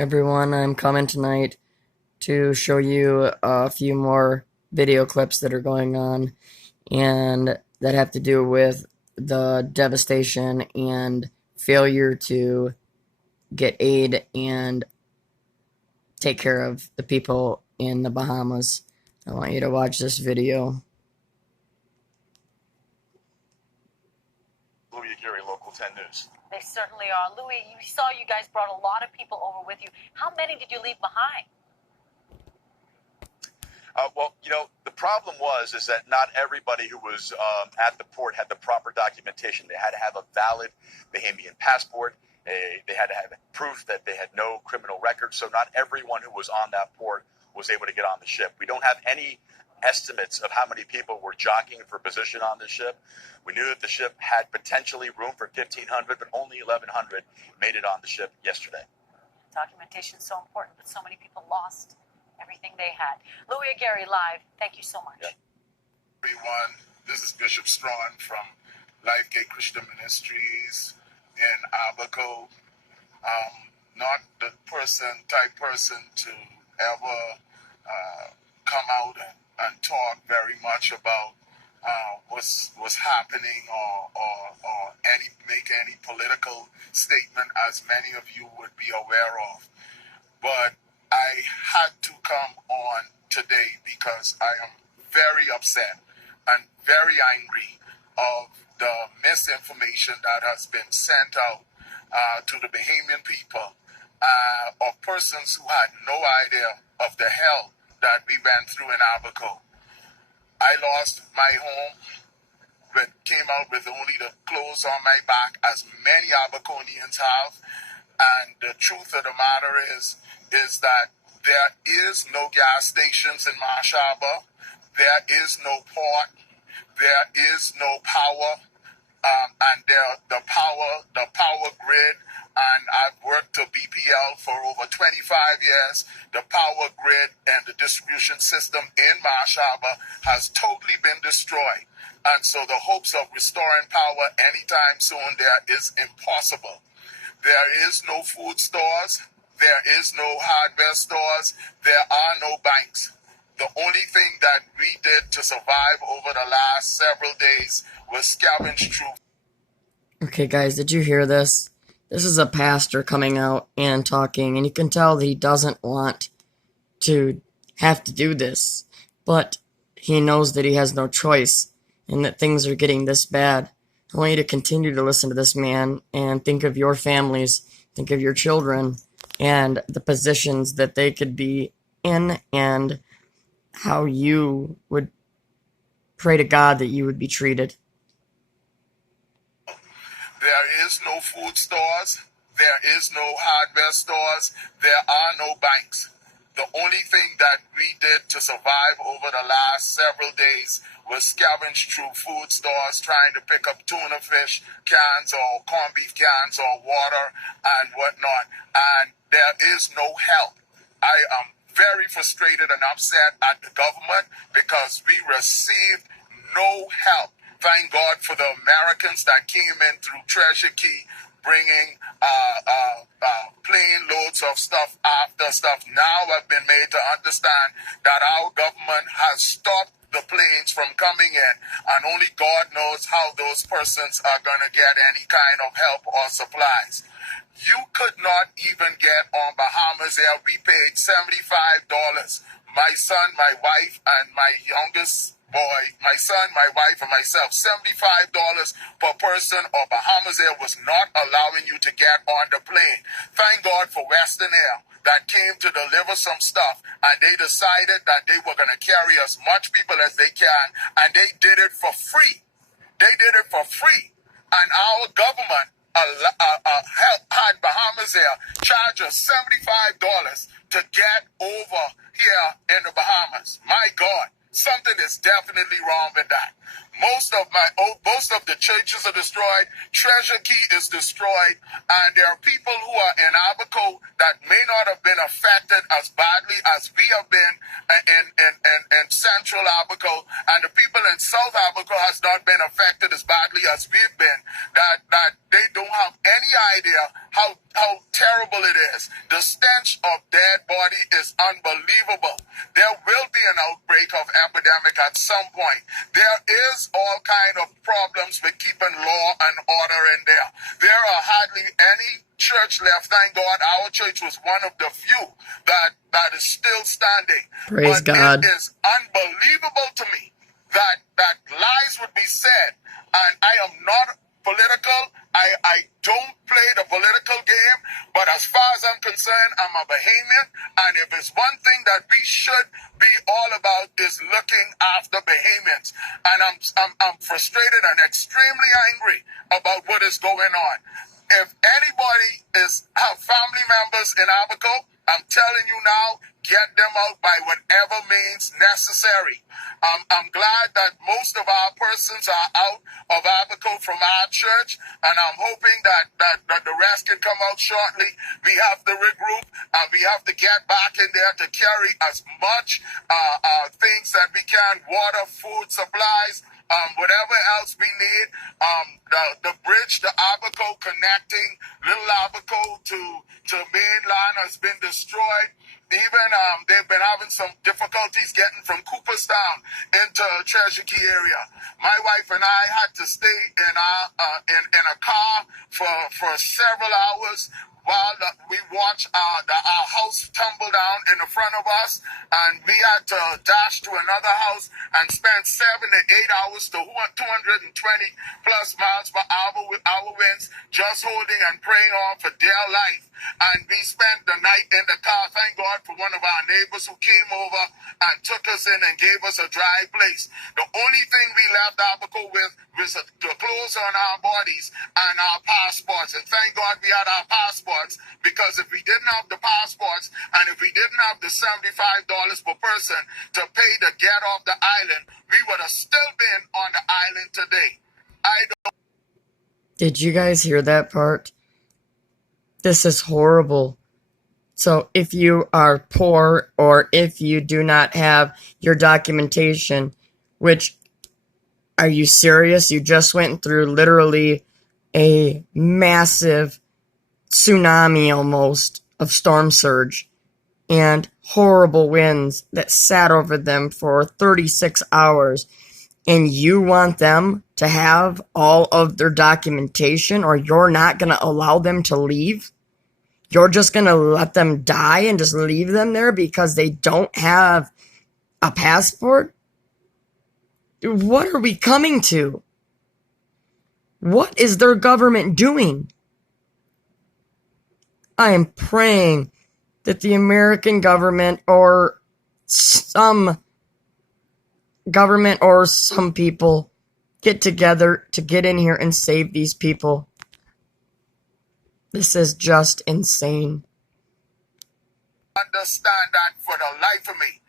Everyone, I'm coming tonight to show you a few more video clips that are going on and that have to do with the devastation and failure to get aid and take care of the people in the Bahamas. I want you to watch this video. Louis Aguirre, Local 10 News. They certainly are. Louis, you saw you guys brought a lot of people over with you. How many did you leave behind? Well, the problem is that not everybody who was at the port had the proper documentation. They had to have a valid Bahamian passport. They had to have proof that they had no criminal record. So not everyone who was on that port was able to get on the ship. We don't have any estimates of how many people were jockeying for position on the ship. We knew that the ship had potentially room for 1,500, but only 1,100 made it on the ship yesterday. Documentation is so important, but so many people lost everything they had. Louis Aguirre live. Thank you so much. Yeah. Everyone, this is Bishop Strawn from Lifegate Christian Ministries in Abaco. Not the type person to ever come out and talk very much about what's happening or make any political statement, as many of you would be aware of. But I had to come on today because I am very upset and very angry of the misinformation that has been sent out to the Bahamian people of persons who had no idea of the hell that we went through in Abaco. I lost my home, but came out with only the clothes on my back, as many Abaconians have. And the truth of the matter is that there is no gas stations in Mashaba. There is no port. There is no power. And the power grid, and I've worked to BPL for over 25 years. The power grid and the distribution system in Mashaba has totally been destroyed. And so the hopes of restoring power anytime soon there is impossible. There is no food stores. There is no hardware stores. There are no banks. The only thing that we did to survive over the last several days was scavenge through. Okay, guys, did you hear this? This is a pastor coming out and talking, and you can tell that he doesn't want to have to do this, but he knows that he has no choice and that things are getting this bad. I want you to continue to listen to this man and think of your families, think of your children, and the positions that they could be in, and how you would pray to God that you would be treated. There is no food stores. There is no hardware stores. There are no banks. The only thing that we did to survive over the last several days was scavenge through food stores, trying to pick up tuna fish cans or corned beef cans or water and whatnot. And there is no help. I am very frustrated and upset at the government because we received no help. Thank God for the Americans that came in through Treasure Key, bringing plane loads of stuff after stuff. Now I've been made to understand that our government has stopped the planes from coming in, and only God knows how those persons are going to get any kind of help or supplies. You could not even get on Bahamas Air. We paid $75. My son, my wife, and my youngest boy, my son, my wife, and myself, $75 per person, or Bahamas Air was not allowing you to get on the plane. Thank God for Western Air that came to deliver some stuff, and they decided that they were going to carry as much people as they can, and they did it for free. They did it for free. And our government had Bahamas Air charge us $75 to get over here in the Bahamas. My God, something is definitely wrong with that. most of the churches are destroyed. Treasure Key is destroyed, and there are people who are in Abaco that may not have been affected as badly as we have been in Central Abaco, and the people in South Abaco has not been affected as badly as we've been. That they don't have any idea how terrible it is. The stench of dead body is unbelievable. There will be an outbreak of epidemic at some point. There is all kind of problems with keeping law and order in there. There are hardly any church left. Thank God our church was one of the few that is still standing. Praise God. It is unbelievable to me that lies would be said. And I am not political. I don't play the political game, but as far as I'm concerned, I'm a Bahamian, and if it's one thing that we should be all about is looking after Bahamians. And I'm frustrated and extremely angry about what is going on. If anybody have family members in Abaco, I'm telling you now, get them out by whatever means necessary. I'm glad that most of our persons are out of Abaco from our church, and I'm hoping that the rest can come out shortly. We have to regroup, and we have to get back in there to carry as much things that we can, water, food, supplies, whatever else we need. The bridge to Abaco connecting Little Abaco to mainland has been destroyed. Even they've been having some difficulties getting from Cooperstown into Treasure Key area. My wife and I had to stay in a car for several hours while we watched our house tumble down in the front of us, and we had to dash to another house and spend 7 to 8 hours to 220 plus miles per hour with our winds, just holding and praying on for their life. And we spent the night in the car. Thank God for one of our neighbors who came over and took us in and gave us a dry place. The only thing we left Abaco with was the clothes on our bodies and our passports. And thank God we had our passports, because if we didn't have the passports and if we didn't have the $75 per person to pay to get off the island, we would have still been on the island today. Did you guys hear that part? This is horrible. So if you are poor, or if you do not have your documentation, which, are you serious? You just went through literally a massive tsunami almost of storm surge and horrible winds that sat over them for 36 hours. And you want them to have all of their documentation, or you're not going to allow them to leave? You're just going to let them die and just leave them there because they don't have a passport? What are we coming to? What is their government doing? I am praying that the American government, or some government, or some people get together to get in here and save these people. This is just insane. Understand that for the life of me.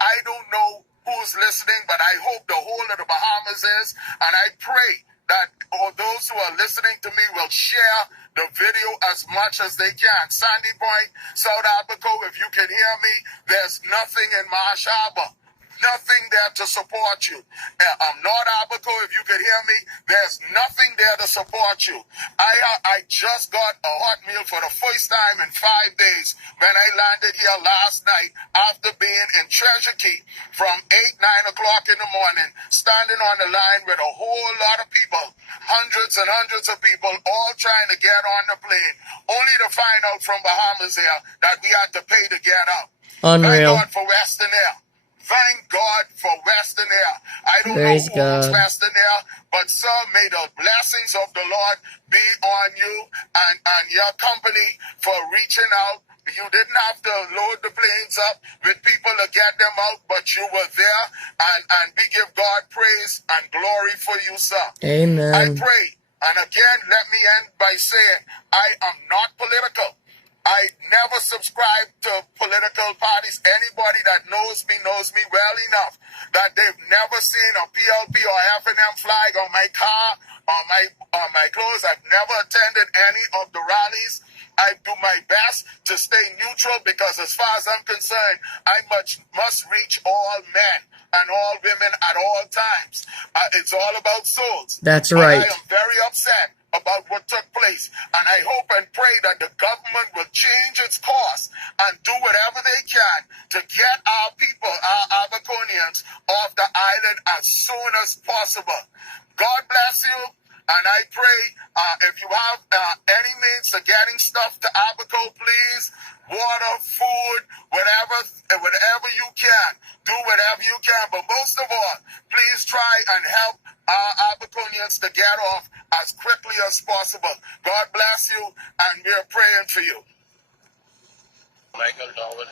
I don't know who's listening, but I hope the whole of the Bahamas is, and I pray that all those who are listening to me will share the video as much as they can. Sandy Point, South Abaco, if you can hear me, there's nothing in Marsh Harbor. Nothing there to support you. I'm not Abaco, if you could hear me. There's nothing there to support you. I just got a hot meal for the first time in 5 days when I landed here last night after being in Treasure Key from 8, 9 o'clock in the morning, standing on the line with a whole lot of people, hundreds and hundreds of people, all trying to get on the plane, only to find out from Bahamas Air that we had to pay to get out. Unreal. Thank God for Western Air. Thank God for Western Air. I don't Praise know who owns God. Western Air, but sir, may the blessings of the Lord be on you and your company for reaching out. You didn't have to load the planes up with people to get them out, but you were there, and we give God praise and glory for you, sir. I Amen. pray, and again, let me end by saying, I am not political. I never subscribe to political parties. Anybody that knows me well enough that they've never seen a PLP or F&M flag on my car or my clothes. I've never attended any of the rallies. I do my best to stay neutral because as far as I'm concerned, I must reach all men and all women at all times. It's all about souls. That's But right. I am very upset about what took place, and I hope and pray that the government will change its course and do whatever they can to get our people, our Abaconians, off the island as soon as possible. God bless you. And I pray if you have any means of getting stuff to Abaco, please, water, food, whatever you can, do whatever you can. But most of all, please try and help our Abaconians to get off as quickly as possible. God bless you, and we're praying for you. Michael Darwin.